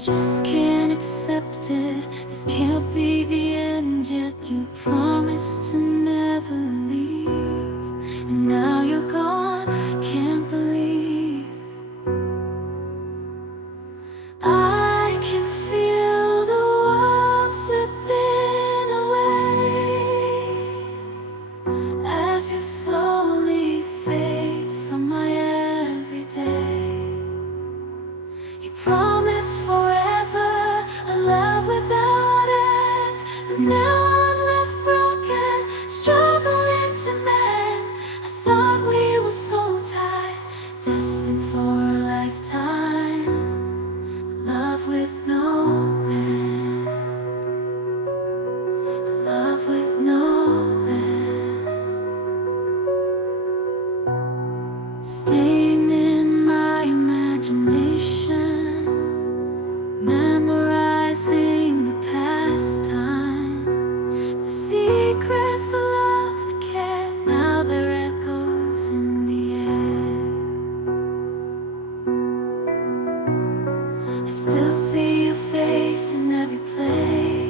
just can't accept it. This can't be the end, yet you promised to never leave. And now you're gone, can't believe. I can feel the world slipping away as you slowly fade from my everyday. You promised forever, a love without end, but now I'm left broken, struggling to mend. I thought we were so tied, destined for a lifetime, love with no end, love with no end. Staying in my imagination, memorizing the past time, the secrets, the love, the care. Now they're echoes in the air. I still see your face in every place.